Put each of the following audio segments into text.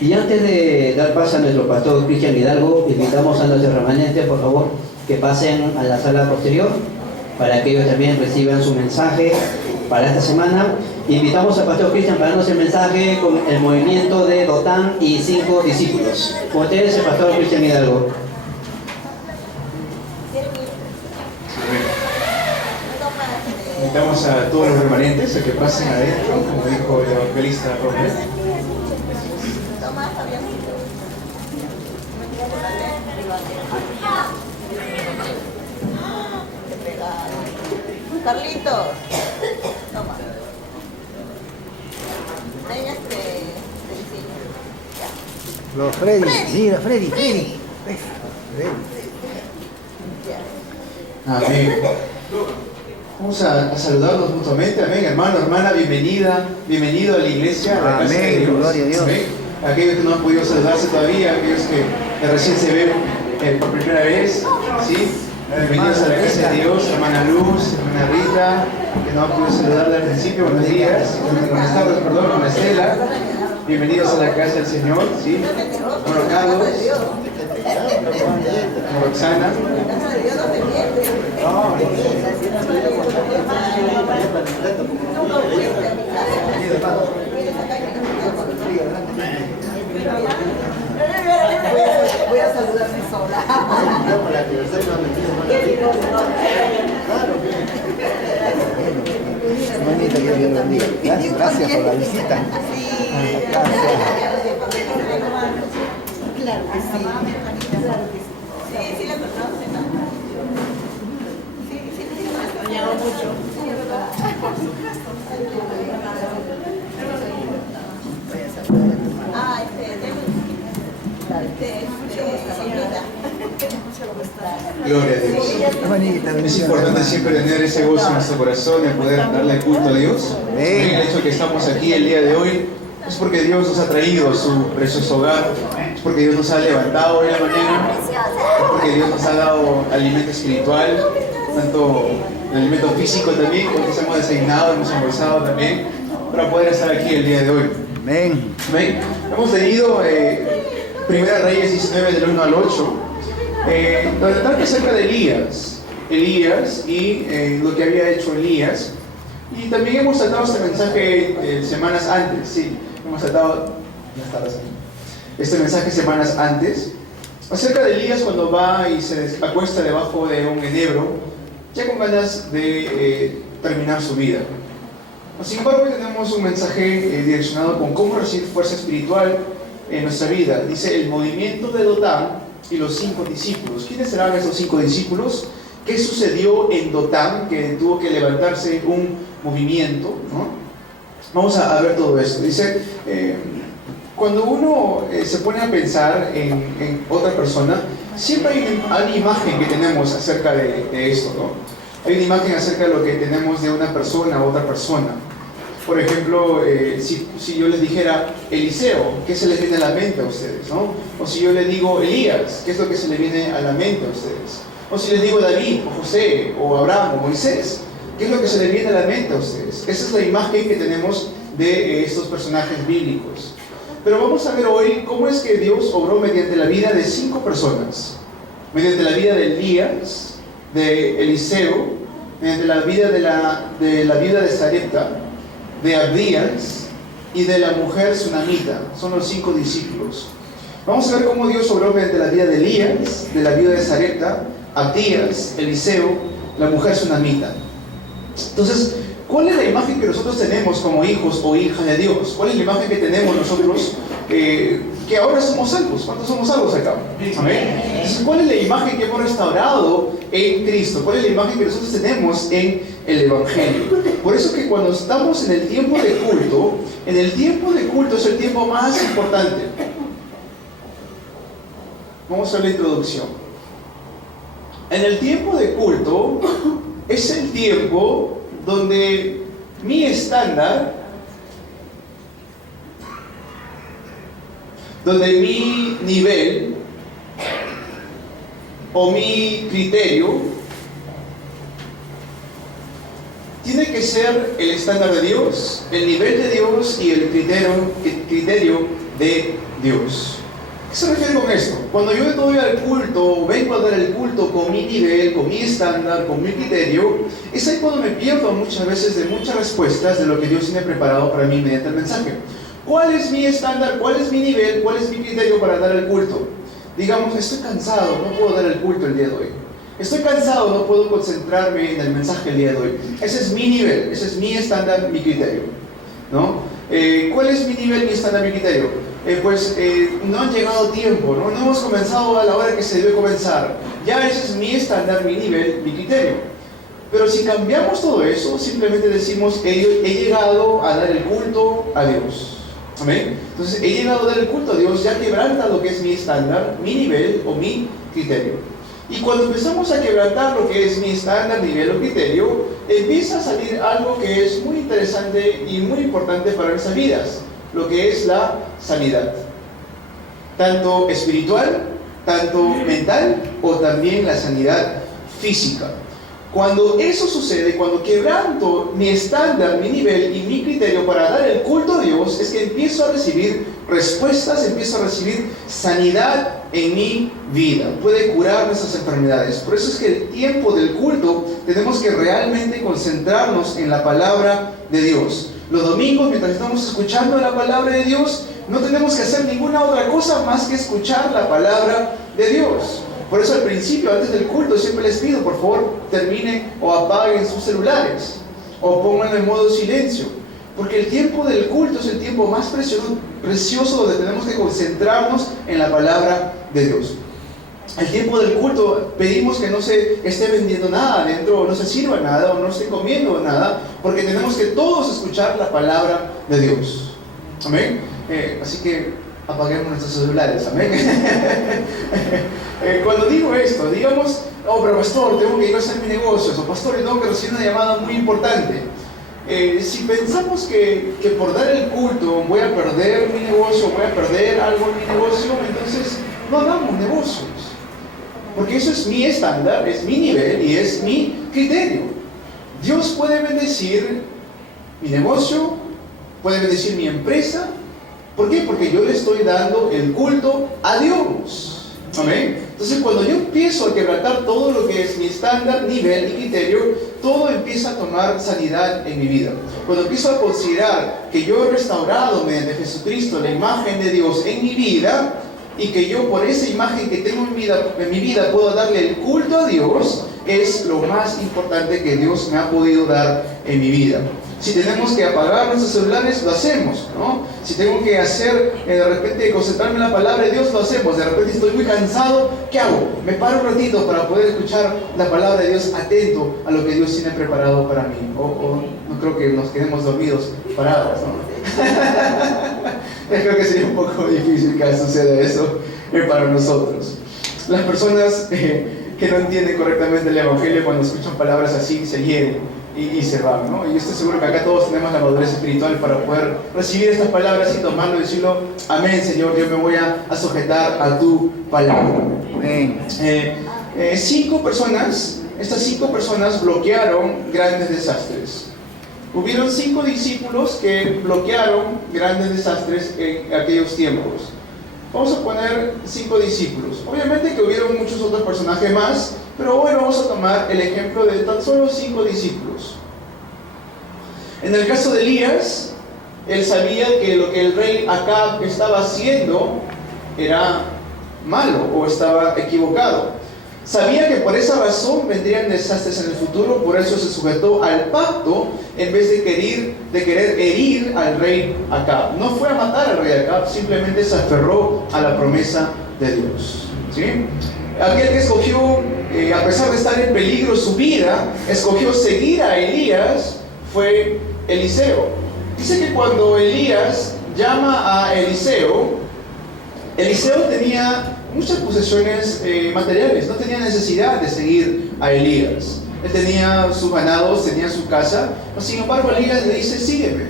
Y antes de dar paso a nuestro pastor Cristian Hidalgo, invitamos a nuestros remanentes, por favor, que pasen a la sala posterior para que ellos también reciban su mensaje para esta semana. Invitamos al pastor Cristian para darnos el mensaje con el movimiento de Dotán y 5 discípulos. Con ustedes el pastor Cristian Hidalgo. Invitamos a todos los remanentes a que pasen adentro, como dijo el evangelista Robert. Carlitos, toma. Enseñas Los Freddy, mira, Freddy. Amén. Vamos a saludarnos mutuamente. Amén. Hermano, hermana, bienvenido a la iglesia, a la casa de Dios. Gloria a Dios. Amén. Aquellos que no han podido saludarse todavía, aquellos que recién se ven por primera vez, ¿sí? Bienvenidos a la casa de Dios, hermana Luz, hermana Rita, que no han podido saludarla al principio. Buenos días. Buenas tardes, perdón, hermana Estela. Bienvenidos a la casa del Señor, ¿sí? Hermano Carlos, hermana Roxana. Voy a saludarme sola. Hermanita, que Dios bendiga. Gracias por la visita. Gracias. Claro que sí. Sí, la conoce, ¿no? Sí, me llama mucho. Ah, Gloria a Dios. Hermanita, Es bendiciones, importante hermano. siempre tener ese gozo en nuestro corazón, de poder darle culto a Dios. Amén. El hecho que estamos aquí el día de hoy es porque Dios nos ha traído a su precioso hogar, es porque Dios nos ha levantado hoy en la mañana, es porque Dios nos ha dado alimento espiritual, tanto el alimento físico también, porque nos hemos desayunado, hemos almorzado también, para poder estar aquí el día de hoy. Amén. Amén. Hemos leído Primera Reyes 19 del 1 al 8, donde trata acerca de Elías y lo que había hecho Elías. Y también hemos tratado este mensaje semanas antes, sí, hemos tratado este mensaje semanas antes, acerca de Elías cuando va y se acuesta debajo de un enebro, ya con ganas de terminar su vida. Sin embargo, hoy tenemos un mensaje direccionado con cómo recibir fuerza espiritual en nuestra vida. Dice el movimiento de Dotán y los 5 discípulos. ¿Quiénes serán esos 5 discípulos? ¿Qué sucedió en Dotán que tuvo que levantarse un movimiento, ¿no? Vamos a ver todo esto. Dice, cuando uno se pone a pensar en otra persona, siempre hay una imagen que tenemos acerca de esto, ¿no? Hay una imagen acerca de lo que tenemos de una persona a otra persona. Por ejemplo, si yo les dijera Eliseo, ¿qué se les viene a la mente a ustedes, no? O si yo les digo Elías, ¿qué es lo que se les viene a la mente a ustedes? O si les digo David, o José, o Abraham, o Moisés, ¿qué es lo que se les viene a la mente a ustedes? Esa es la imagen que tenemos de estos personajes bíblicos. Pero vamos a ver hoy cómo es que Dios obró mediante la vida de 5 personas. Mediante la vida de Elías, de Eliseo, mediante la vida de la viuda de Sarepta, de Abdías y de la mujer sunamita. Son los 5 discípulos. Vamos a ver cómo Dios obró mediante la vida de Elías, de la viuda de Sarepta, Abdías, Eliseo, la mujer sunamita. Entonces, ¿cuál es la imagen que nosotros tenemos como hijos o hijas de Dios? ¿Cuál es la imagen que tenemos nosotros que ahora somos salvos? ¿Cuántos somos salvos acá? Amén. Entonces, ¿cuál es la imagen que hemos restaurado en Cristo? ¿Cuál es la imagen que nosotros tenemos en el Evangelio? Por eso que cuando estamos en el tiempo de culto, es el tiempo más importante. Vamos a ver la introducción. En el tiempo de culto es el tiempo donde mi estándar, donde mi nivel o mi criterio tiene que ser el estándar de Dios, el nivel de Dios y el criterio de Dios. ¿Qué se refiere con esto? Cuando yo doy al culto, vengo a dar el culto con mi nivel, con mi estándar, con mi criterio, es ahí cuando me pierdo muchas veces de muchas respuestas de lo que Dios tiene preparado para mí mediante el mensaje. ¿Cuál es mi estándar? ¿Cuál es mi nivel? ¿Cuál es mi criterio para dar el culto? Digamos, estoy cansado, no puedo dar el culto el día de hoy. Estoy cansado, no puedo concentrarme en el mensaje el día de hoy. Ese es mi nivel, ese es mi estándar, mi criterio, ¿no? ¿Cuál es mi nivel, mi estándar, mi criterio? No han llegado tiempo, ¿no? No hemos comenzado a la hora que se debe comenzar. Ya ese es mi estándar, mi nivel, mi criterio. Pero si cambiamos todo eso, simplemente decimos, he llegado a dar el culto a Dios. ¿Amén? Entonces, he llegado a dar el culto a Dios, ya quebranta lo que es mi estándar, mi nivel o mi criterio. Y cuando empezamos a quebrantar lo que es mi estándar, nivel o criterio, empieza a salir algo que es muy interesante y muy importante para nuestras vidas, lo que es la sanidad. Tanto espiritual, tanto mental o también la sanidad física. Cuando eso sucede, cuando quebranto mi estándar, mi nivel y mi criterio para dar el culto a Dios, es que empiezo a recibir respuestas, empiezo a recibir sanidad en mi vida. Puede curar nuestras enfermedades. Por eso es que el tiempo del culto tenemos que realmente concentrarnos en la palabra de Dios. Los domingos, mientras estamos escuchando la palabra de Dios, no tenemos que hacer ninguna otra cosa más que escuchar la palabra de Dios. Por eso al principio, antes del culto, siempre les pido, por favor, terminen o apaguen sus celulares o pónganlo en modo silencio, porque el tiempo del culto es el tiempo más precioso donde tenemos que concentrarnos en la palabra de Dios. El tiempo del culto pedimos que no se esté vendiendo nada adentro, o no se sirva nada, o no esté comiendo nada, porque tenemos que todos escuchar la palabra de Dios. Amén. Así que apaguemos nuestros celulares, amén. Cuando digo esto, digamos, oh, pero pastor, tengo que ir a hacer mis negocios, o pastor, yo tengo que recibir una llamada muy importante. Si pensamos que por dar el culto voy a perder mi negocio, voy a perder algo en mi negocio, entonces no hagamos negocios. Porque eso es mi estándar, es mi nivel y es mi criterio. Dios puede bendecir mi negocio, puede bendecir mi empresa. ¿Por qué? Porque yo le estoy dando el culto a Dios. Amén. Entonces, cuando yo empiezo a quebrantar todo lo que es mi estándar, nivel y criterio, todo empieza a tomar sanidad en mi vida. Cuando empiezo a considerar que yo he restaurado mediante Jesucristo la imagen de Dios en mi vida, y que yo por esa imagen que tengo en mi vida puedo darle el culto a Dios, es lo más importante que Dios me ha podido dar en mi vida. Si tenemos que apagar nuestros celulares, lo hacemos, ¿no? Si tengo que hacer, de repente, concentrarme en la palabra de Dios, lo hacemos. De repente estoy muy cansado, ¿qué hago? Me paro un ratito para poder escuchar la palabra de Dios, atento a lo que Dios tiene preparado para mí. O no creo que nos quedemos dormidos, parados, ¿no? Creo que sería un poco difícil que suceda eso para nosotros. Las personas que no entienden correctamente el Evangelio, cuando escuchan palabras así, se hieren y se van, ¿no? Y yo estoy seguro que acá todos tenemos la madurez espiritual para poder recibir estas palabras y tomarlo y decirlo: amén, Señor, yo me voy a sujetar a tu palabra. Amén. Estas 5 personas bloquearon grandes desastres. Hubieron 5 discípulos que bloquearon grandes desastres en aquellos tiempos. Vamos a poner 5 discípulos. Obviamente que hubieron muchos otros personajes más, pero hoy vamos a tomar el ejemplo de tan solo 5 discípulos. En el caso de Elías, él sabía que lo que el rey Acab estaba haciendo era malo o estaba equivocado. Sabía que por esa razón vendrían desastres en el futuro, por eso se sujetó al pacto en vez de querer herir al rey Acab. No fue a matar al rey Acab, simplemente se aferró a la promesa de Dios. ¿Sí? Aquel que escogió, a pesar de estar en peligro su vida, escogió seguir a Elías, fue Eliseo. Dice que cuando Elías llama a Eliseo, Eliseo tenía muchas posesiones materiales, no tenía necesidad de seguir a Elías. Él tenía sus ganados, tenía su casa, sin embargo Elías le dice: sígueme.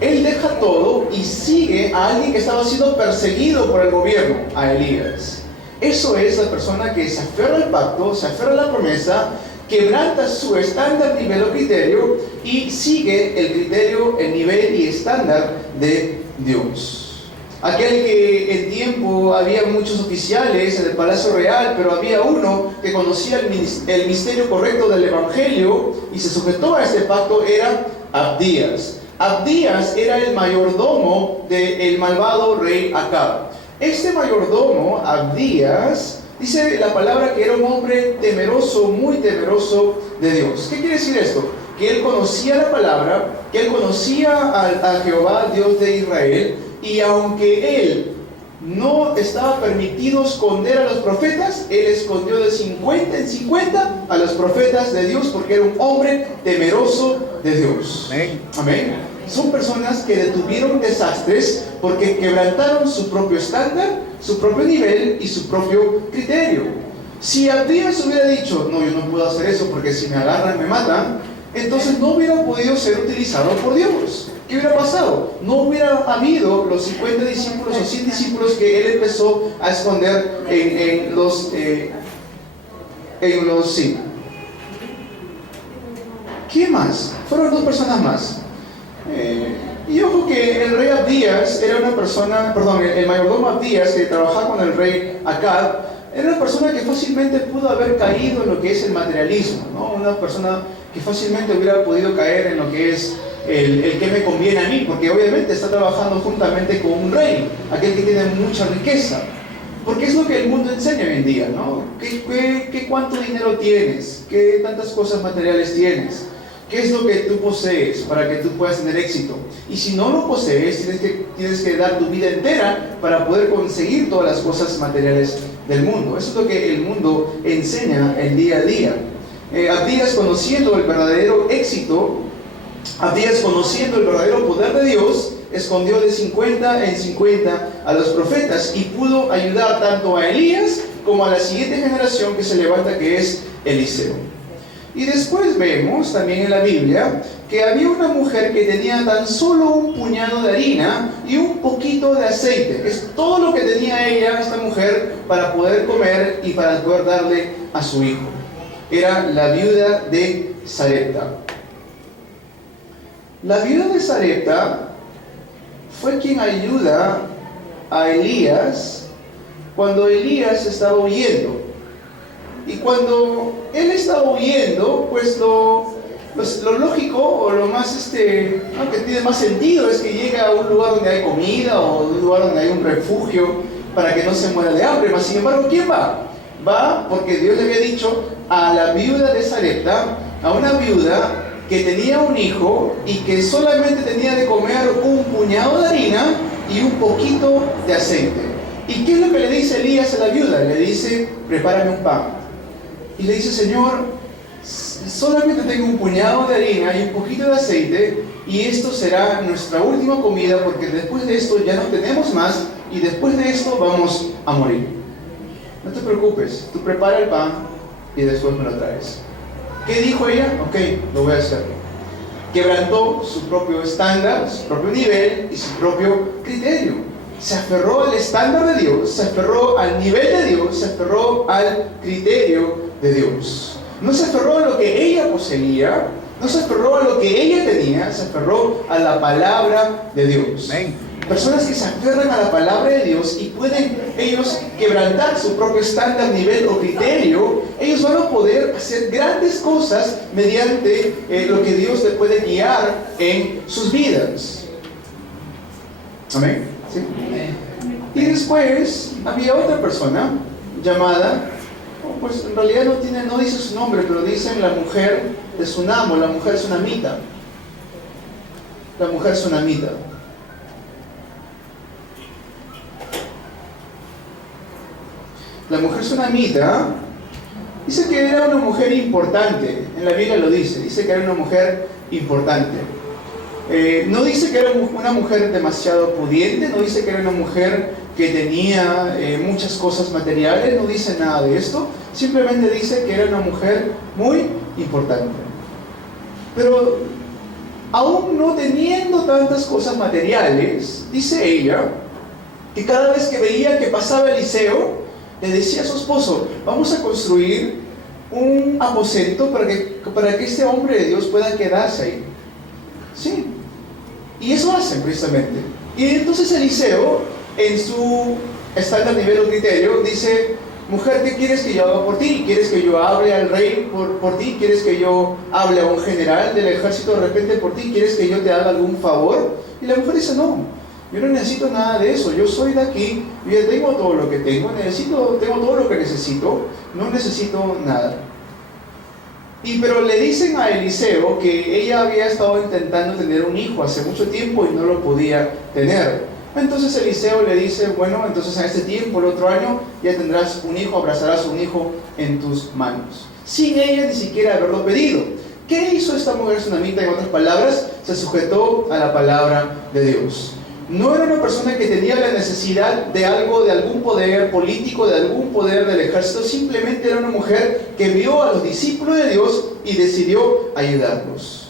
Él deja todo y sigue a alguien que estaba siendo perseguido por el gobierno, a Elías. Eso es la persona que se aferra al pacto, se aferra a la promesa, quebranta su estándar, nivel o criterio y sigue el criterio, el nivel y estándar de Dios. aquel que en tiempo había muchos oficiales en el Palacio Real, pero había uno que conocía el misterio correcto del Evangelio y se sujetó a este pacto, era Abdías. Abdías era el mayordomo del malvado rey Acab. Este mayordomo, Abdías, dice la palabra que era un hombre temeroso, muy temeroso de Dios. ¿Qué quiere decir esto? Que él conocía la palabra, que él conocía a Jehová, Dios de Israel, y aunque él no estaba permitido esconder a los profetas, él escondió de 50 en 50 a los profetas de Dios, porque era un hombre temeroso de Dios. Amén. Amén. Son personas que detuvieron desastres porque quebrantaron su propio estándar, su propio nivel y su propio criterio. Si Abdías hubiera dicho, no, yo no puedo hacer eso porque si me agarran me matan, entonces no hubiera podido ser utilizado por Dios. ¿Qué hubiera pasado? No hubiera habido los 50 discípulos o 100 discípulos que él empezó a esconder en los sí. ¿Qué más? Fueron 2 personas más. Y ojo que el rey Abdías era una persona, el mayordomo Abdías, que trabajaba con el rey Acab, era una persona que fácilmente pudo haber caído en lo que es el materialismo, ¿no? Una persona que fácilmente hubiera podido caer en lo que es el que me conviene a mí, porque obviamente está trabajando juntamente con un rey, aquel que tiene mucha riqueza. Porque es lo que el mundo enseña hoy en día, ¿no? ¿Cuánto dinero tienes? ¿Qué tantas cosas materiales tienes? ¿Qué es lo que tú posees para que tú puedas tener éxito? Y si no lo posees, tienes que dar tu vida entera para poder conseguir todas las cosas materiales del mundo. Eso es lo que el mundo enseña el día a día. Abdías, conociendo el verdadero éxito, Abdías, conociendo el verdadero poder de Dios, escondió de 50 en 50 a los profetas y pudo ayudar tanto a Elías como a la siguiente generación que se levanta, que es Eliseo. Y después vemos también en la Biblia que había una mujer que tenía tan solo un puñado de harina y un poquito de aceite. Es todo lo que tenía ella, esta mujer, para poder comer y para poder darle a su hijo. Era la viuda de Sarepta. La viuda de Sarepta fue quien ayuda a Elías cuando Elías estaba huyendo. Y cuando él estaba huyendo, pues lo lógico o lo más que tiene más sentido es que llega a un lugar donde hay comida o un lugar donde hay un refugio para que no se muera de hambre. Mas sin embargo, ¿quién va? Va porque Dios le había dicho a la viuda de Sarepta, a una viuda que tenía un hijo y que solamente tenía de comer un puñado de harina y un poquito de aceite. ¿Y qué es lo que le dice Elías a la viuda? Le dice, prepárame un pan. Y le dice, Señor, solamente tengo un puñado de harina y un poquito de aceite, y esto será nuestra última comida, porque después de esto ya no tenemos más, y después de esto vamos a morir. No te preocupes, tú prepara el pan y después me lo traes. ¿Qué dijo ella? Ok, lo voy a hacer. Quebrantó su propio estándar, su propio nivel y su propio criterio. Se aferró al estándar de Dios, se aferró al nivel de Dios, se aferró al criterio de Dios. No se aferró a lo que ella poseía, no se aferró a lo que ella tenía, se aferró a la palabra de Dios. Amén. Personas que se aferran a la palabra de Dios y pueden ellos quebrantar su propio estándar, nivel o criterio, ellos van a poder hacer grandes cosas mediante lo que Dios le puede guiar en sus vidas. Amén. ¿Sí? Y después había otra persona llamada, pues en realidad no dice su nombre, pero dicen la mujer de Sunam, o la mujer sunamita. La mujer sunamita. La mujer sunamita dice que era una mujer importante. En la Biblia lo dice que era una mujer importante. No dice que era una mujer demasiado pudiente, no dice que era una mujer que tenía muchas cosas materiales, no dice nada de esto, simplemente dice que era una mujer muy importante. Pero aún no teniendo tantas cosas materiales, dice ella que cada vez que veía que pasaba Eliseo, le decía a su esposo, vamos a construir un aposento para que este hombre de Dios pueda quedarse ahí. Sí. Y eso hacen precisamente. Y entonces Eliseo en su estándar, nivel o criterio, dice: mujer, ¿qué quieres que yo haga por ti? ¿Quieres que yo hable al rey por ti? ¿Quieres que yo hable a un general del ejército de repente por ti? ¿Quieres que yo te haga algún favor? Y la mujer dice: no, yo no necesito nada de eso. Yo soy de aquí, yo ya tengo todo lo que tengo, tengo todo lo que necesito, no necesito nada. Pero le dicen a Eliseo que ella había estado intentando tener un hijo hace mucho tiempo y no lo podía tener. Entonces Eliseo le dice: bueno, entonces en este tiempo, el otro año, ya tendrás un hijo, abrazarás un hijo en tus manos. Sin ella ni siquiera haberlo pedido. ¿Qué hizo esta mujer sunamita? En otras palabras, se sujetó a la palabra de Dios. No era una persona que tenía la necesidad de algo, de algún poder político, de algún poder del ejército. Simplemente era una mujer que vio a los discípulos de Dios y decidió ayudarlos.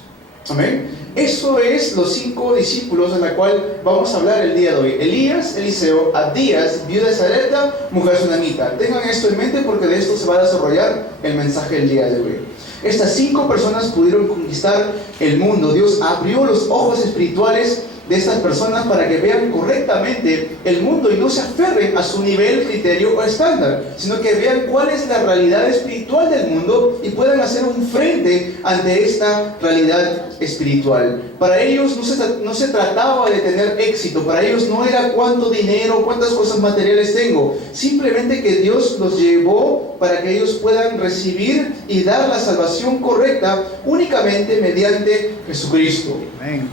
Amén. Eso es los 5 discípulos de la cual vamos a hablar el día de hoy: Elías, Eliseo, Abdías, viuda de Sarepta, mujer sunamita. Tengan esto en mente, porque de esto se va a desarrollar el mensaje del día de hoy. Estas 5 personas pudieron conquistar el mundo. Dios abrió los ojos espirituales de estas personas para que vean correctamente el mundo y no se aferren a su nivel, criterio o estándar, sino que vean cuál es la realidad espiritual del mundo y puedan hacer un frente ante esta realidad espiritual. Para ellos no se trataba de tener éxito, para ellos no era cuánto dinero, cuántas cosas materiales tengo, simplemente que Dios los llevó para que ellos puedan recibir y dar la salvación correcta únicamente mediante Jesucristo. Amén.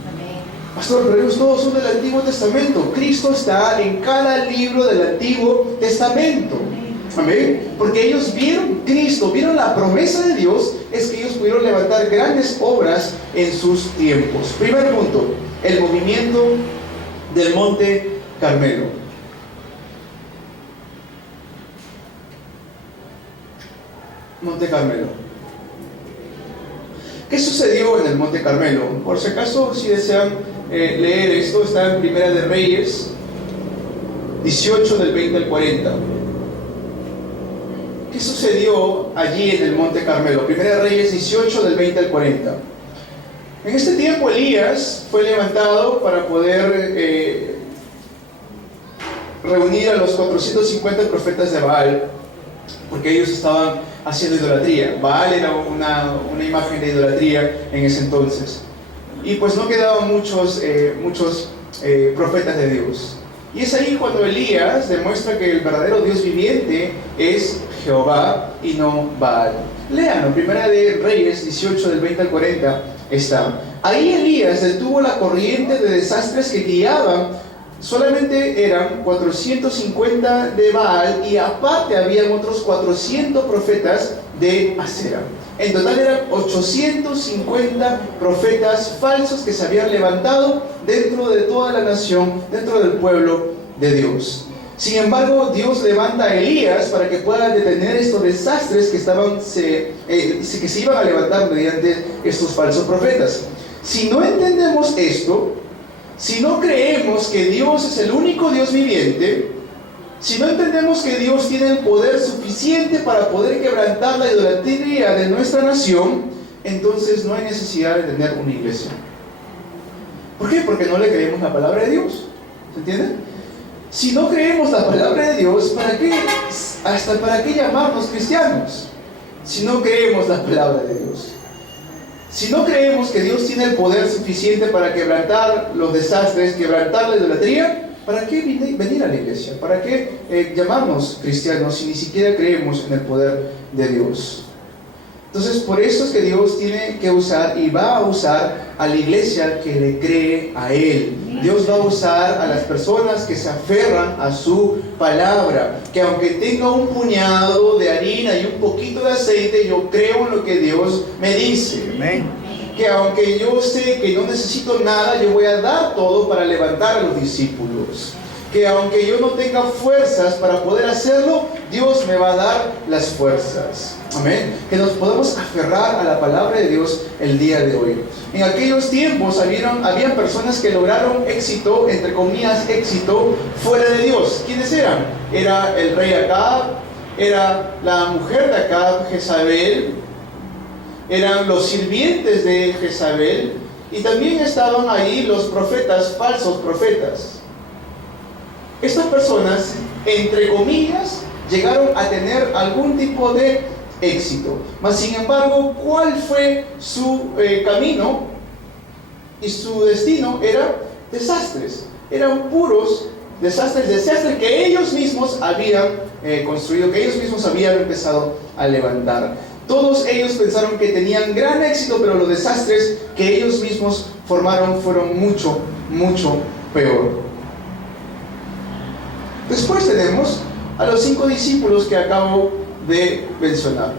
Pastor, pero ellos todos son del Antiguo Testamento. Cristo está en cada libro del Antiguo Testamento. Amén. Porque ellos vieron Cristo, vieron la promesa de Dios, es que ellos pudieron levantar grandes obras en sus tiempos. Primer punto: el movimiento del Monte Carmelo. Monte Carmelo. ¿Qué sucedió en el Monte Carmelo? Por si acaso, si desean leer esto, está en Primera de Reyes 18, del 20 al 40. ¿Qué sucedió allí en el Monte Carmelo? Primera de Reyes 18, del 20 al 40. En este tiempo Elías fue levantado para poder reunir a los 450 profetas de Baal, porque ellos estaban haciendo idolatría. Baal era una imagen de idolatría en ese entonces. Y pues no quedaban muchos profetas de Dios. Y es ahí cuando Elías demuestra que el verdadero Dios viviente es Jehová y no Baal. Léanlo, Primera de Reyes 18, del 20 al 40 está. Ahí Elías detuvo la corriente de desastres que guiaban. Solamente eran 450 de Baal y aparte habían otros 400 profetas de Asera. En total eran 850 profetas falsos que se habían levantado dentro de toda la nación, dentro del pueblo de Dios. Sin embargo, Dios levanta a Elías para que pueda detener estos desastres que se iban a levantar mediante estos falsos profetas. Si no entendemos esto, si no creemos que Dios es el único Dios viviente, si no entendemos que Dios tiene el poder suficiente para poder quebrantar la idolatría de nuestra nación, entonces no hay necesidad de tener una iglesia. ¿Por qué? Porque no le creemos la palabra de Dios. ¿Se entiende? Si no creemos la palabra de Dios, ¿para qué llamarnos cristianos? Si no creemos la palabra de Dios. Si no creemos que Dios tiene el poder suficiente para quebrantar los desastres, quebrantar la idolatría, ¿para qué venir a la iglesia? ¿Para qué llamarnos cristianos si ni siquiera creemos en el poder de Dios? Entonces, por eso es que Dios tiene que usar y va a usar a la iglesia que le cree a Él. Dios va a usar a las personas que se aferran a su palabra, que aunque tenga un puñado de harina y un poquito de aceite, yo creo en lo que Dios me dice. Amén. Que aunque yo sé que no necesito nada, yo voy a dar todo para levantar a los discípulos. Que aunque yo no tenga fuerzas para poder hacerlo, Dios me va a dar las fuerzas. Amén. Que nos podamos aferrar a la palabra de Dios el día de hoy. En aquellos tiempos habían personas que lograron éxito, entre comillas éxito, fuera de Dios. ¿Quiénes eran? Era el rey Acab, era la mujer de Acab, Jezabel, eran los sirvientes de Jezabel, y también estaban ahí los profetas, falsos profetas. Estas personas, entre comillas, llegaron a tener algún tipo de éxito. Mas sin embargo, ¿cuál fue su camino? Y su destino era desastres. Eran puros desastres que ellos mismos habían construido, que ellos mismos habían empezado a levantar. Todos ellos pensaron que tenían gran éxito, pero los desastres que ellos mismos formaron fueron mucho, mucho peor. Después tenemos a los 5 discípulos que acabo de mencionar.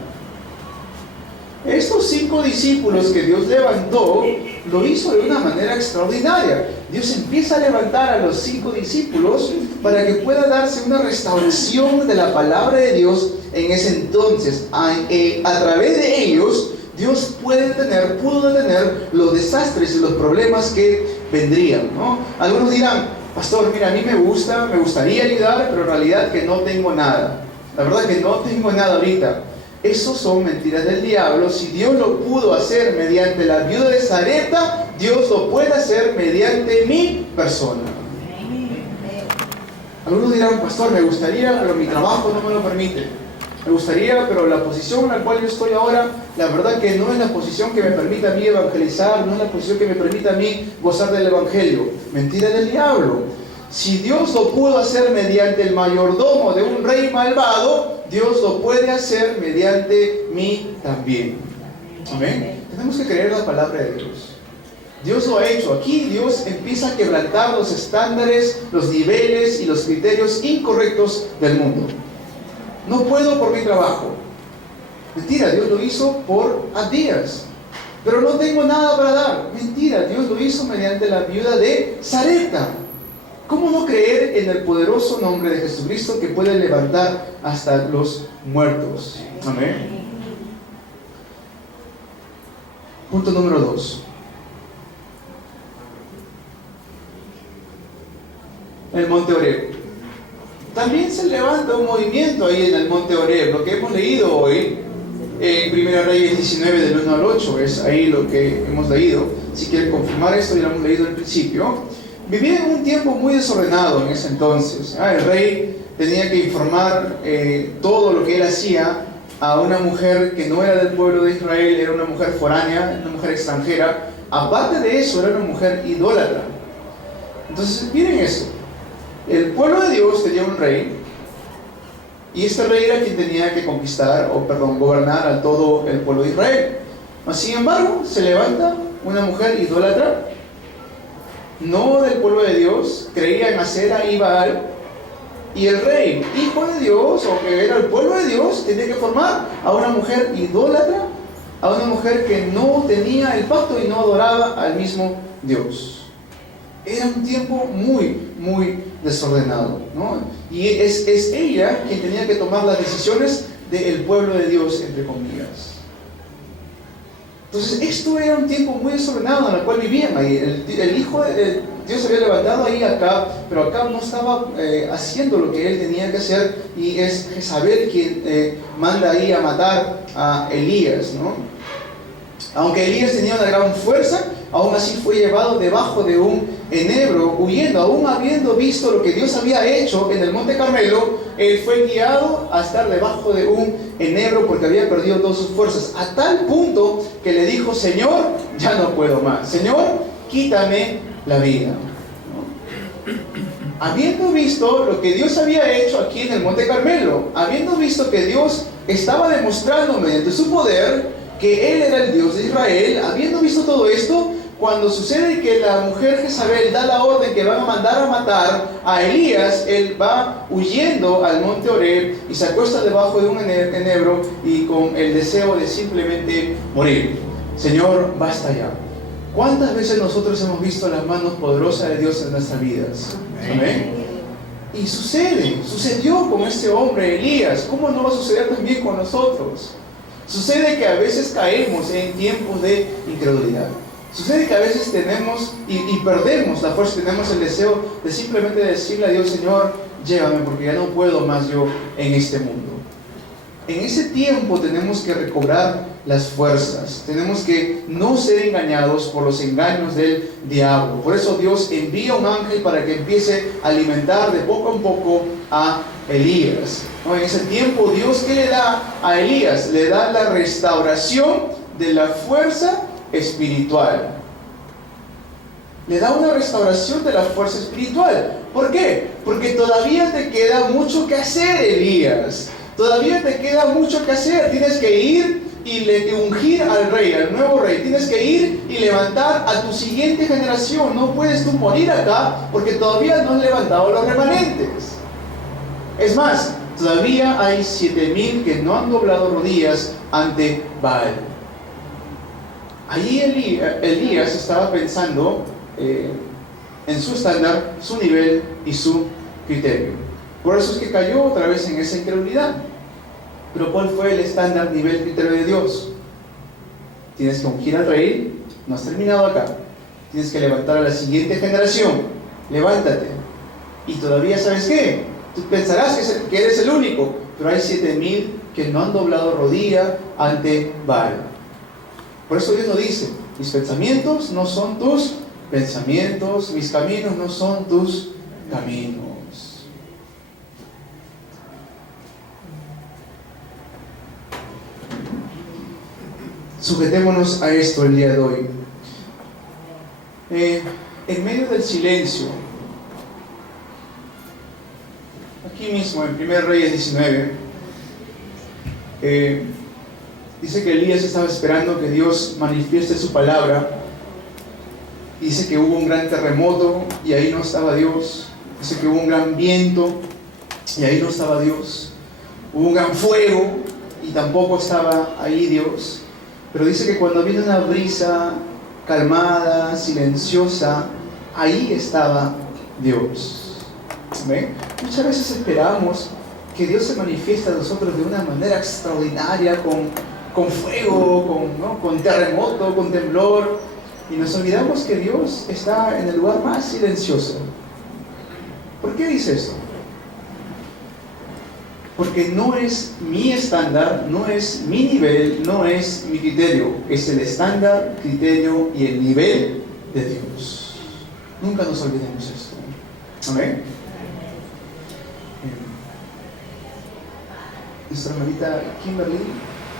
Estos 5 discípulos que Dios levantó, lo hizo de una manera extraordinaria. Dios empieza a levantar a los 5 discípulos para que pueda darse una restauración de la palabra de Dios en ese entonces. A través de ellos, Dios pudo detener los desastres y los problemas que vendrían, ¿no? Algunos dirán: pastor, mira, a mí me gustaría ayudar, pero en realidad que no tengo nada. La verdad que no tengo nada ahorita. Esos son mentiras del diablo. Si Dios lo pudo hacer mediante la viuda de Sarepta, Dios lo puede hacer mediante mi persona. Algunos dirán: pastor, me gustaría, pero mi trabajo no me lo permite. Me gustaría, pero la posición en la cual yo estoy ahora, la verdad que no es la posición que me permita a mí evangelizar, no es la posición que me permita a mí gozar del evangelio. Mentira del diablo. Si Dios lo pudo hacer mediante el mayordomo de un rey malvado, Dios lo puede hacer mediante mí también. Amén. Tenemos que creer la palabra de Dios. Dios lo ha hecho. Aquí Dios empieza a quebrantar los estándares, los niveles y los criterios incorrectos del mundo. No puedo por mi trabajo. Mentira, Dios lo hizo por Abdías. Pero no tengo nada para dar. Mentira, Dios lo hizo mediante la viuda de Sarepta. ¿Cómo no creer en el poderoso nombre de Jesucristo que puede levantar hasta los muertos? Amén. Punto número 2. El monte Horeb. También se levanta un movimiento ahí en el monte Horeb. Lo que hemos leído hoy en 1 Reyes 19 del 1 al 8 es ahí lo que hemos leído. Si quieren confirmar esto, ya lo hemos leído al principio. Vivía en un tiempo muy desordenado en ese entonces. El rey tenía que informar todo lo que él hacía a una mujer que no era del pueblo de Israel, era una mujer foránea, una mujer extranjera. Aparte de eso, era una mujer idólatra. Entonces, miren eso. El pueblo de Dios tenía un rey, y este rey era quien tenía que gobernar a todo el pueblo de Israel. Mas, sin embargo, se levanta una mujer idólatra, no del pueblo de Dios, creía en Acera y Baal, y el rey, hijo de Dios, o que era el pueblo de Dios, tenía que formar a una mujer idólatra, a una mujer que no tenía el pacto y no adoraba al mismo Dios. Era un tiempo muy, muy desordenado, ¿no? Y es ella quien tenía que tomar las decisiones del pueblo de Dios, entre comillas. Entonces, esto era un tiempo muy desordenado en el cual vivían ahí. El hijo de Dios había levantado ahí acá, pero acá no estaba haciendo lo que él tenía que hacer, y es Jezabel quien manda ahí a matar a Elías, ¿no? Aunque Elías tenía una gran fuerza, aún así fue llevado debajo de un enebro, huyendo. Aún habiendo visto lo que Dios había hecho en el Monte Carmelo, él fue guiado a estar debajo de un enebro porque había perdido todas sus fuerzas, a tal punto que le dijo: Señor, ya no puedo más. Señor, quítame la vida, ¿no? Habiendo visto lo que Dios había hecho aquí en el Monte Carmelo, habiendo visto que Dios estaba demostrando mediante su poder que Él era el Dios de Israel, habiendo visto todo esto, cuando sucede que la mujer Jezabel da la orden que van a mandar a matar a Elías, él va huyendo al monte Horeb y se acuesta debajo de un enebro y con el deseo de simplemente morir. Señor, basta ya. ¿Cuántas veces nosotros hemos visto las manos poderosas de Dios en nuestras vidas? Amén. Y sucedió con este hombre Elías. ¿Cómo no va a suceder también con nosotros? Sucede que a veces caemos en tiempos de incredulidad. Sucede que a veces tenemos y perdemos la fuerza, tenemos el deseo de simplemente decirle a Dios: Señor, llévame porque ya no puedo más yo en este mundo. En ese tiempo tenemos que recobrar las fuerzas. Tenemos que no ser engañados por los engaños del diablo. Por eso Dios envía un ángel para que empiece a alimentar de poco en poco a Elías. ¿No? En ese tiempo Dios, ¿qué le da a Elías? Le da la restauración de la fuerza espiritual. Le da una restauración de la fuerza espiritual. ¿Por qué? Porque todavía te queda mucho que hacer, Elías. Todavía te queda mucho que hacer. Tienes que ir y ungir al rey, al nuevo rey. Tienes que ir y levantar a tu siguiente generación. No puedes tú morir acá porque todavía no has levantado los remanentes. Es más, todavía hay 7,000 que no han doblado rodillas ante Baal. Ahí Elías estaba pensando en su estándar, su nivel y su criterio. Por eso es que cayó otra vez en esa incredulidad. Pero ¿cuál fue el estándar, nivel, criterio de Dios? Tienes que ungir al rey. No has terminado acá. Tienes que levantar a la siguiente generación. Levántate. Y todavía, ¿sabes qué? Tú pensarás que eres el único, pero hay 7,000 que no han doblado rodilla ante Baal. Por eso Dios nos dice: mis pensamientos no son tus pensamientos, mis caminos no son tus caminos. Sujetémonos a esto el día de hoy. En medio del silencio, aquí mismo en 1 Reyes 19, dice que Elías estaba esperando que Dios manifieste su palabra. Dice que hubo un gran terremoto y ahí no estaba Dios. Dice que hubo un gran viento y ahí no estaba Dios. Hubo un gran fuego y tampoco estaba ahí Dios. Pero dice que cuando viene una brisa calmada, silenciosa, ahí estaba Dios. ¿Ven? Muchas veces esperamos que Dios se manifieste a nosotros de una manera extraordinaria, con fuego, con terremoto, con temblor, y nos olvidamos que Dios está en el lugar más silencioso. ¿Por qué dice esto? Porque no es mi estándar, no es mi nivel, no es mi criterio. Es el estándar, criterio y el nivel de Dios. Nunca nos olvidemos esto. Amén. Nuestra hermanita Kimberly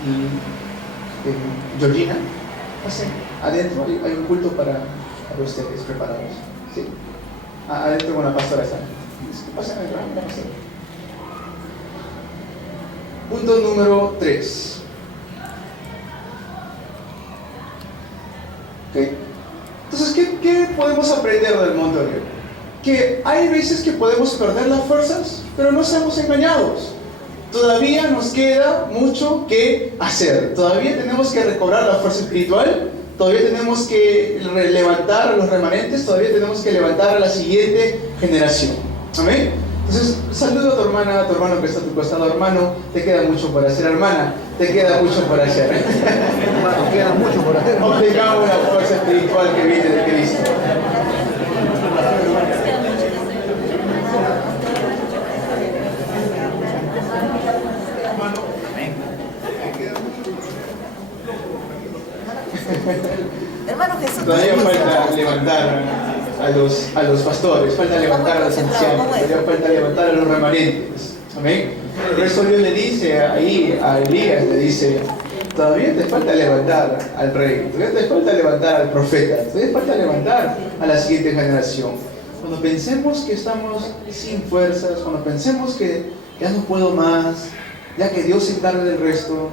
y Georgina, pasen adentro. Hay un culto para ustedes preparados. ¿Sí? Adentro con la pastora está. Pasen adentro, la pastora. Punto número 3. ¿Okay? Entonces, ¿qué podemos aprender del monte Orión? Que hay veces que podemos perder las fuerzas, pero no seamos engañados. Todavía nos queda mucho que hacer. Todavía tenemos que recobrar la fuerza espiritual. Todavía tenemos que levantar a los remanentes. Todavía tenemos que levantar a la siguiente generación. Amén. Entonces, saludo a tu hermana, a tu hermano que está a tu costado. Hermano, te queda mucho por hacer. Hermana, te queda mucho por hacer. Hermano, queda mucho por hacer. Obtengamos la fuerza espiritual que viene de Cristo. Hermano Jesús. Todavía falta levantar a los pastores, falta levantar a los ancianos, todavía falta levantar a los remanentes. Amén. Por eso Dios le dice ahí a Elías, le dice: todavía te falta levantar al rey, todavía te falta levantar al profeta, todavía te falta levantar a la siguiente generación. Cuando pensemos que estamos sin fuerzas, cuando pensemos que ya no puedo más, ya que Dios se encarga del resto,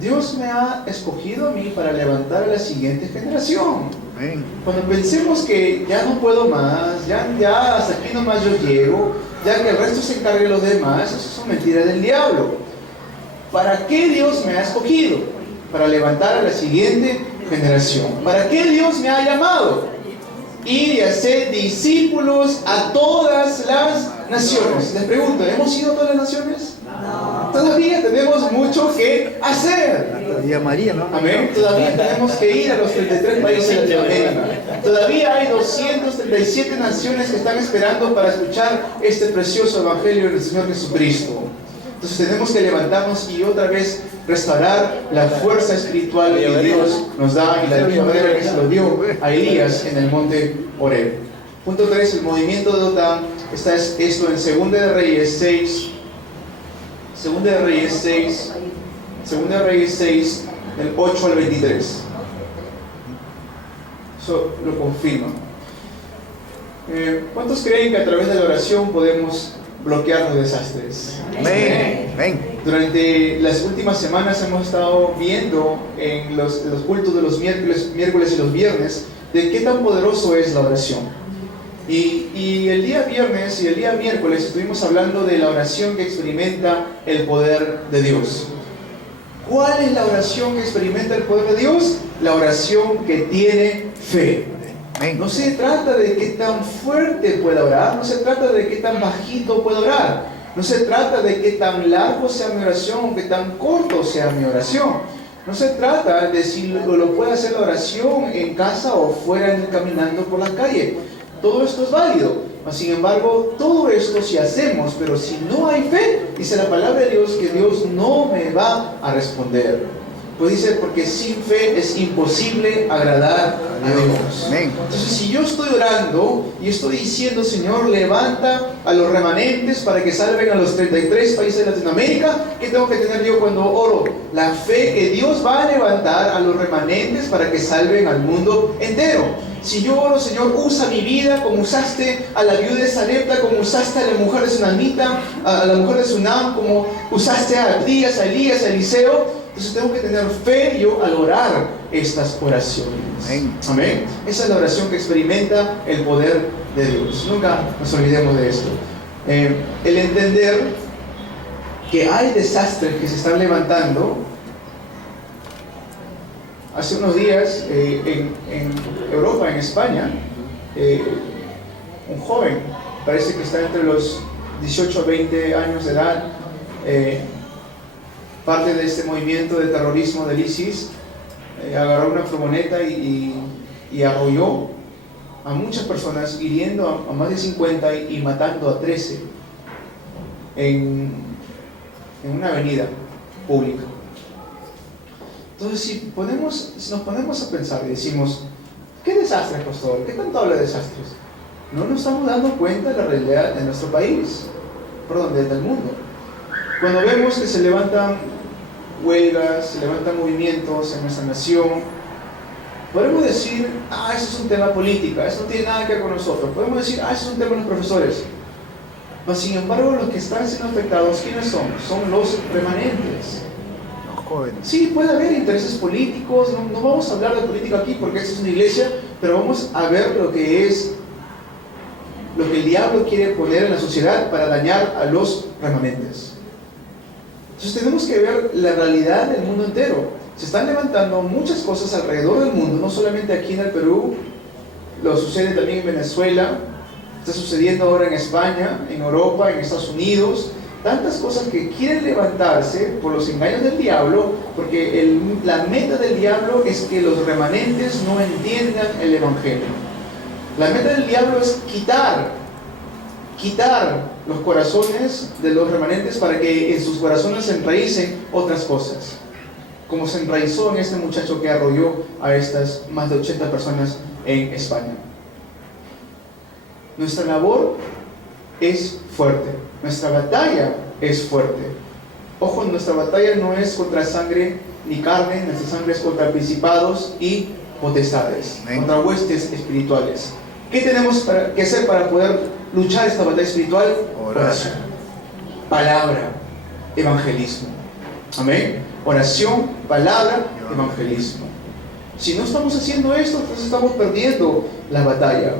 Dios me ha escogido a mí para levantar a la siguiente generación. Amén. Cuando pensemos que ya no puedo más, ya hasta aquí nomás yo llego, ya que el resto se encargue de los demás, eso son mentiras del diablo. ¿Para qué Dios me ha escogido? Para levantar a la siguiente generación. ¿Para qué Dios me ha llamado? Ir y hacer discípulos a todas las naciones. Les pregunto, ¿hemos ido a todas las naciones? No. Todavía tenemos mucho que hacer. Todavía María, ¿no? Amén. Todavía tenemos que ir a los 33 países de Latinoamérica. Todavía hay 237 naciones que están esperando para escuchar este precioso evangelio del Señor Jesucristo. Entonces tenemos que levantarnos y otra vez restaurar la fuerza espiritual que Dios nos da y la misma manera que se lo dio a Elías en el monte Horeb. Punto 3, el movimiento de Dotán. Está esto en 2 de Reyes 6. 2 de Reyes 6. 2 de Reyes 6, del 8 al 23. Eso lo confirma. ¿Cuántos creen que a través de la oración podemos bloquear los desastres? Amén. Amén. Durante las últimas semanas hemos estado viendo en los cultos de los miércoles y los viernes de qué tan poderoso es la oración. Y el día viernes y el día miércoles estuvimos hablando de la oración que experimenta el poder de Dios. ¿Cuál es la oración que experimenta el poder de Dios? La oración que tiene fe. No se trata de qué tan fuerte pueda orar, no se trata de qué tan bajito pueda orar, no se trata de qué tan largo sea mi oración o qué tan corto sea mi oración. No se trata de si lo puede hacer la oración en casa o fuera caminando por la calle. Todo esto es válido. Sin embargo, todo esto si hacemos, pero si no hay fe, dice la palabra de Dios que Dios no me va a responder. Pues dice, porque sin fe es imposible agradar a Dios. Entonces, si yo estoy orando y estoy diciendo, Señor, levanta a los remanentes para que salven a los 33 países de Latinoamérica, ¿qué tengo que tener yo cuando oro? La fe que Dios va a levantar a los remanentes para que salven al mundo entero. Si yo oro, Señor, usa mi vida como usaste a la viuda de Sarepta, como usaste a la mujer de Sunamita, a la mujer de Sunam, como usaste a Abdías, a Elías, a Eliseo. Entonces tengo que tener fe yo al orar estas oraciones. Amén. Esa es la oración que experimenta el poder de Dios. Nunca nos olvidemos de esto. El entender que hay desastres que se están levantando. Hace unos días en Europa, en España, un joven, parece que está entre los 18 a 20 años de edad, parte de este movimiento de terrorismo del ISIS, agarró una furgoneta y arrolló a muchas personas, hiriendo a más de 50 y matando a 13 en una avenida pública. Entonces, si nos ponemos a pensar y decimos, ¿qué desastres, pastor? ¿Qué tanto habla de desastres? No nos estamos dando cuenta de la realidad de nuestro país, del mundo. Cuando vemos que se levantan huelgas, se levantan movimientos en nuestra nación, podemos decir, eso es un tema político, eso no tiene nada que ver con nosotros. Podemos decir, eso es un tema de los profesores. Pero sin embargo, los que están siendo afectados, ¿quiénes son? Son los remanentes. Sí, puede haber intereses políticos, no vamos a hablar de política aquí porque esta es una iglesia, pero vamos a ver lo que el diablo quiere poner en la sociedad para dañar a los remanentes. Entonces tenemos que ver la realidad del mundo entero. Se están levantando muchas cosas alrededor del mundo, no solamente aquí en el Perú, lo sucede también en Venezuela, está sucediendo ahora en España, en Europa, en Estados Unidos. Tantas cosas que quieren levantarse por los engaños del diablo, porque la meta del diablo es que los remanentes no entiendan el evangelio. La meta del diablo es quitar los corazones de los remanentes para que en sus corazones se enraícen otras cosas, como se enraizó en este muchacho que arrolló a estas más de 80 personas en España. Nuestra labor es fuerte, nuestra batalla es fuerte. Ojo, nuestra batalla no es contra sangre ni carne, nuestra sangre es contra principados y potestades, contra huestes espirituales. ¿Qué tenemos que hacer para poder luchar esta batalla espiritual? Oración, palabra, evangelismo. Amén. Oración, palabra, evangelismo. Si no estamos haciendo esto, entonces estamos perdiendo la batalla.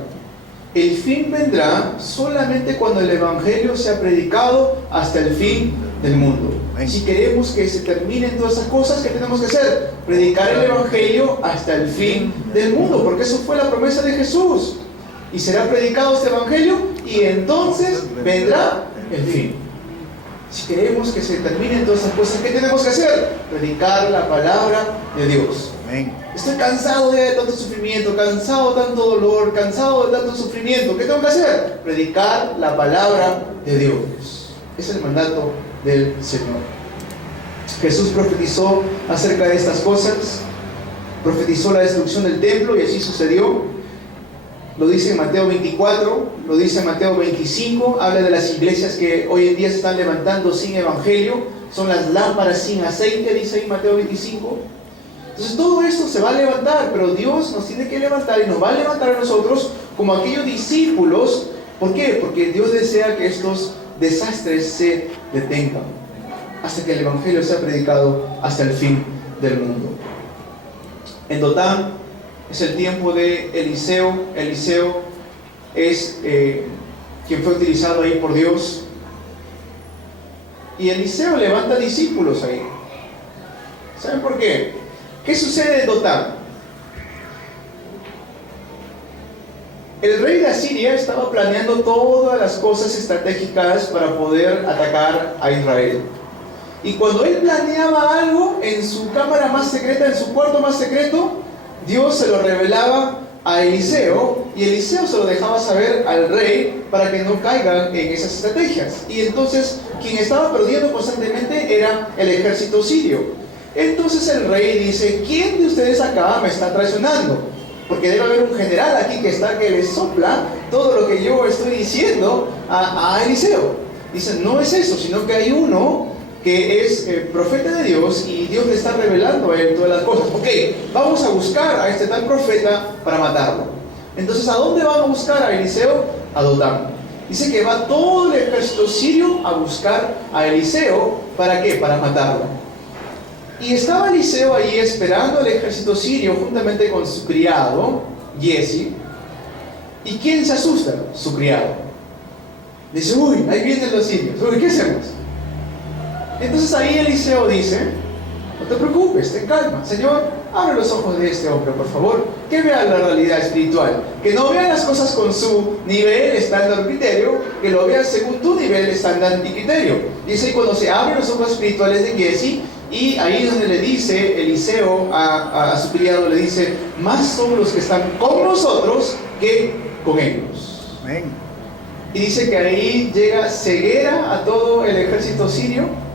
El fin vendrá solamente cuando el evangelio sea predicado hasta el fin del mundo. Si queremos que se terminen todas esas cosas, ¿qué tenemos que hacer? Predicar el evangelio hasta el fin del mundo, porque eso fue la promesa de Jesús. Y será predicado este evangelio y entonces vendrá el fin. Si queremos que se terminen todas esas cosas, ¿qué tenemos que hacer? Predicar la palabra de Dios. Estoy cansado de tanto sufrimiento, cansado de tanto dolor, cansado de tanto sufrimiento. ¿Qué tengo que hacer? Predicar la palabra de Dios. Es el mandato del Señor. Jesús profetizó acerca de estas cosas, profetizó la destrucción del templo y así sucedió. Lo dice en Mateo 24, lo dice en Mateo 25, habla de las iglesias que hoy en día se están levantando sin evangelio, son las lámparas sin aceite, dice en Mateo 25. Entonces todo esto se va a levantar, pero Dios nos tiene que levantar y nos va a levantar a nosotros como aquellos discípulos. ¿Por qué? Porque Dios desea que estos desastres se detengan hasta que el evangelio sea predicado hasta el fin del mundo. En Dotán es el tiempo de Eliseo. Eliseo es quien fue utilizado ahí por Dios. Y Eliseo levanta discípulos ahí. ¿Saben por qué? ¿Qué sucede en Dotán? El rey de Asiria estaba planeando todas las cosas estratégicas para poder atacar a Israel. Y cuando él planeaba algo en su cámara más secreta, en su cuarto más secreto, Dios se lo revelaba a Eliseo y Eliseo se lo dejaba saber al rey para que no caigan en esas estrategias. Y entonces quien estaba perdiendo constantemente era el ejército sirio. Entonces el rey dice: ¿quién de ustedes acá me está traicionando? Porque debe haber un general aquí que le sopla todo lo que yo estoy diciendo a Eliseo. Dice: no es eso, sino que hay uno que es profeta de Dios y Dios le está revelando a él todas las cosas. Ok, vamos a buscar a este tal profeta para matarlo. Entonces, ¿a dónde van a buscar a Eliseo? A Dotán. Dice que va todo el ejército sirio a buscar a Eliseo. ¿Para qué? Para matarlo. Y estaba Eliseo ahí esperando al ejército sirio juntamente con su criado, Giezi. ¿Y quién se asusta? Su criado. Dice: uy, ahí vienen los sirios. Uy, ¿qué hacemos? Entonces ahí Eliseo dice: no te preocupes, ten calma. Señor, abre los ojos de este hombre, por favor, que vea la realidad espiritual, que no vea las cosas con su nivel, estándar, criterio, que lo vea según tu nivel, estándar y criterio. Dice: y cuando se abren los ojos espirituales de Giezi, y ahí donde le dice Eliseo a su criado, le dice: más son los que están con nosotros que con ellos. Amén. Y dice que ahí llega ceguera a todo el ejército sirio.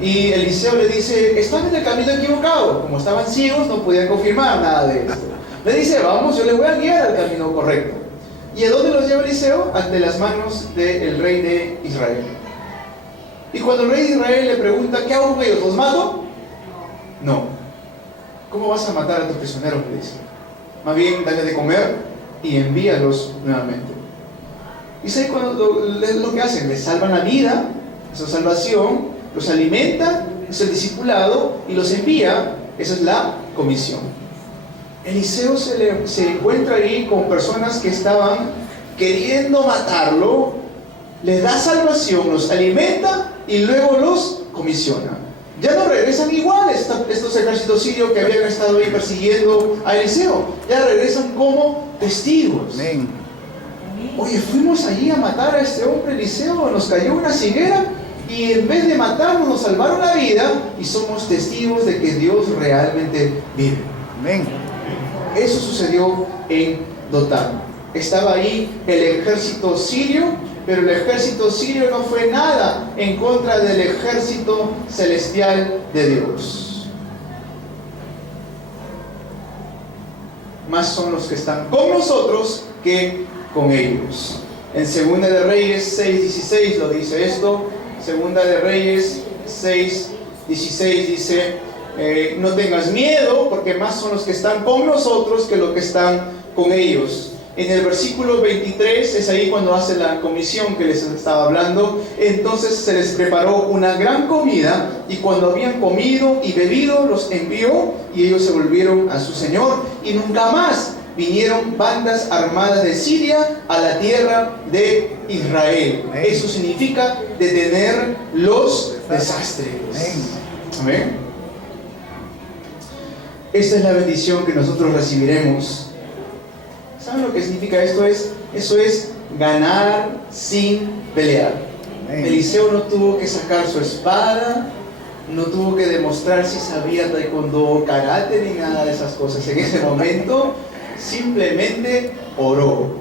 Y Eliseo le dice: están en el camino equivocado. Como estaban ciegos, no podían confirmar nada de esto. Le dice: vamos, yo les voy a guiar al camino correcto. ¿Y a dónde los lleva Eliseo? Ante las manos del rey de Israel. Y cuando el rey de Israel le pregunta: ¿qué hago con ellos? ¿Los mato? No. ¿Cómo vas a matar a tus prisioneros? Le dice: más bien, dale de comer y envíalos nuevamente. Y ¿sabe lo que hacen? Les salvan la vida, esa salvación. Los alimenta, es el discipulado, y los envía, esa es la comisión. Eliseo se encuentra ahí con personas que estaban queriendo matarlo, les da salvación, los alimenta y luego los comisiona. Ya no regresan iguales estos ejércitos sirios que habían estado ahí persiguiendo a Eliseo, ya regresan como testigos. Amén. Oye, fuimos allí a matar a este hombre Eliseo, nos cayó una ceguera. Y en vez de matarnos, nos salvaron la vida y somos testigos de que Dios realmente vive. Amén. Eso sucedió en Dotán. Estaba ahí el ejército sirio, pero el ejército sirio no fue nada en contra del ejército celestial de Dios. Más son los que están con nosotros que con ellos. En Segunda de Reyes 6:16 lo dice esto. Segunda de Reyes 6:16 dice: no tengas miedo, porque más son los que están con nosotros que los que están con ellos. En el versículo 23 es ahí cuando hace la comisión que les estaba hablando. Entonces se les preparó una gran comida, y cuando habían comido y bebido, los envió, y ellos se volvieron a su señor, y nunca más vinieron bandas armadas de Siria a la tierra de Israel. Amén. Eso significa detener los desastres. Amén. Esta es la bendición que nosotros recibiremos. ¿Saben lo que significa esto? Eso es ganar sin pelear. Amén. Eliseo no tuvo que sacar su espada, no tuvo que demostrar si sabía taekwondo, karate ni nada de esas cosas. En ese momento simplemente oró.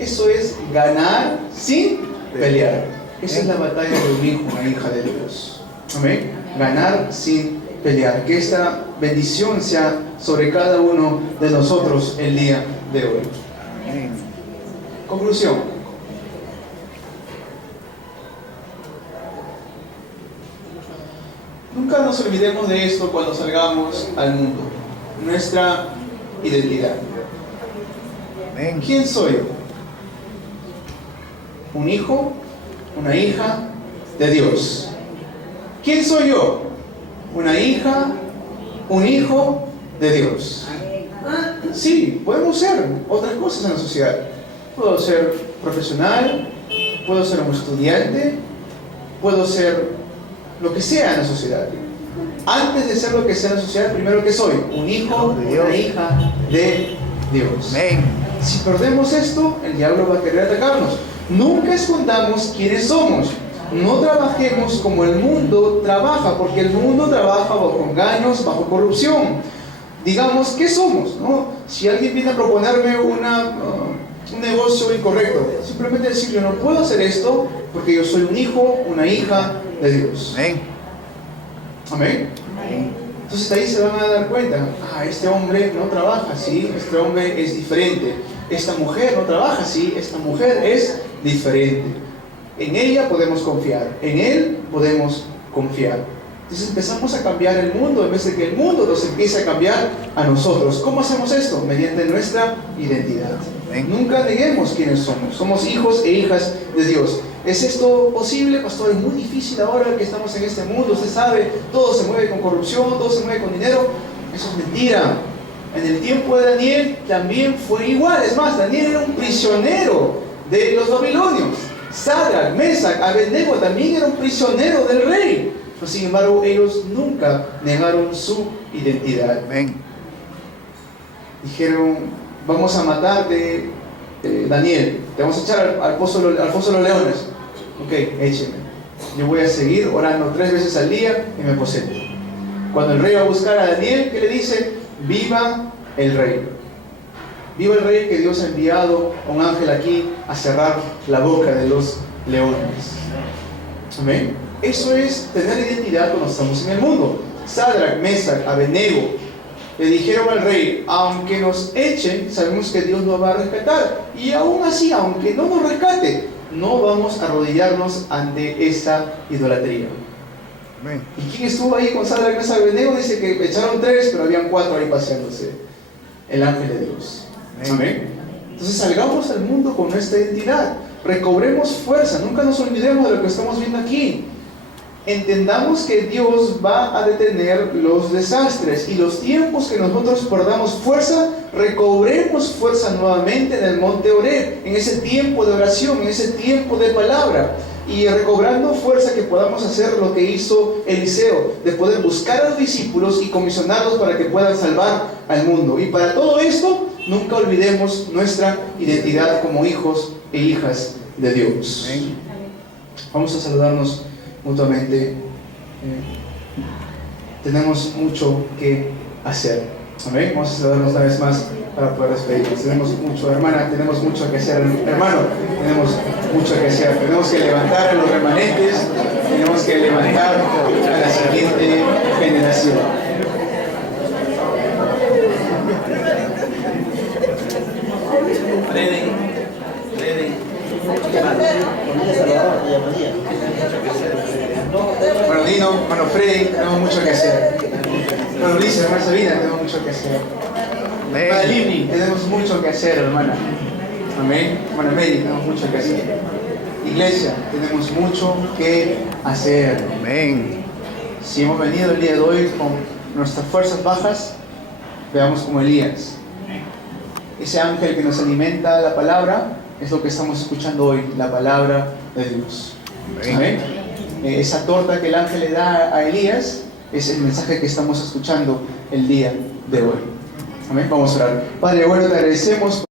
Eso es ganar sin pelear. Esa es la batalla de un hijo, una hija de Dios. Amén. Ganar sin pelear. Que esta bendición sea sobre cada uno de nosotros el día de hoy. Conclusión. Nunca nos olvidemos de esto cuando salgamos al mundo. Nuestra identidad. ¿Quién soy yo? Un hijo, una hija de Dios. ¿Quién soy yo? Una hija, un hijo de Dios. Sí, podemos ser otras cosas en la sociedad. Puedo ser profesional, puedo ser un estudiante, puedo ser lo que sea en la sociedad. Antes de ser lo que sea en la sociedad, primero que soy, un hijo, una hija de Dios. Si perdemos esto, el diablo va a querer atacarnos. Nunca escondamos quiénes somos. No trabajemos como el mundo trabaja, porque el mundo trabaja bajo engaños, bajo corrupción. Digamos, ¿qué somos? ¿No? Si alguien viene a proponerme un negocio incorrecto, simplemente decir, yo no puedo hacer esto porque yo soy un hijo, una hija de Dios. Amén. Entonces ahí se van a dar cuenta, este hombre no trabaja así, este hombre es diferente. Esta mujer no trabaja así, esta mujer es diferente. En ella podemos confiar, en él podemos confiar. Entonces empezamos a cambiar el mundo en vez de que el mundo nos empiece a cambiar a nosotros. ¿Cómo hacemos esto? Mediante nuestra identidad. Nunca neguemos quiénes somos. Somos hijos e hijas de Dios. ¿Es esto posible, pastor? Es muy difícil ahora que estamos en este mundo. Usted sabe, todo se mueve con corrupción, todo se mueve con dinero. Eso es mentira. En el tiempo de Daniel también fue igual. Es más, Daniel era un prisionero de los babilonios. Sadrach, Mesach, Abednego también era un prisionero del rey. Pero sin embargo, ellos nunca negaron su identidad. Dijeron, vamos a matarte, Daniel. Te vamos a echar al foso de los leones. Ok, écheme. Yo voy a seguir orando 3 veces al día y me aposento. Cuando el rey va a buscar a Daniel, ¿qué le dice? Viva el rey. Viva el rey, que Dios ha enviado a un ángel aquí a cerrar la boca de los leones. Amén. Eso es tener identidad cuando estamos en el mundo. Sadrach, Mesach, Abednego le dijeron al rey, aunque nos echen, sabemos que Dios nos va a rescatar. Y aún así, aunque no nos rescate, no vamos a arrodillarnos ante esa idolatría. Amén. ¿Y quién estuvo ahí con Sadrach, Mesach, Abednego? Dice que echaron 3, pero habían 4 ahí paseándose. El ángel de Dios. Amén. Entonces salgamos al mundo con nuestra identidad. Recobremos fuerza. Nunca nos olvidemos de lo que estamos viendo aquí. Entendamos que Dios va a detener los desastres, y los tiempos que nosotros perdamos fuerza, recobremos fuerza nuevamente en el monte Horeb, en ese tiempo de oración, en ese tiempo de palabra, y recobrando fuerza que podamos hacer lo que hizo Eliseo, de poder buscar a los discípulos y comisionarlos para que puedan salvar al mundo. Y para todo esto, nunca olvidemos nuestra identidad como hijos e hijas de Dios. Vamos a saludarnos mutuamente. Tenemos mucho que hacer. Amén. Vamos a saludarnos una vez más para poder despedirnos. Tenemos mucho, hermana, tenemos mucho que hacer, hermano, tenemos mucho que hacer. Tenemos que levantar a los remanentes, tenemos que levantar a la siguiente generación. Bueno, Dino, hermano Freddy, tenemos mucho que hacer. Bueno, Ulises, hermana Sabina, tenemos mucho que hacer. Hermana Livni, tenemos mucho que hacer, hermana. Amén. Bueno, Mary, tenemos mucho que hacer. Iglesia, tenemos mucho que hacer. Amén. Si hemos venido el día de hoy con nuestras fuerzas bajas, veamos como Elías. Ese ángel que nos alimenta la palabra es lo que estamos escuchando hoy, la palabra de Dios. Amén. Esa torta que el ángel le da a Elías es el mensaje que estamos escuchando el día de hoy. Amén. Vamos a orar. Padre bueno, te agradecemos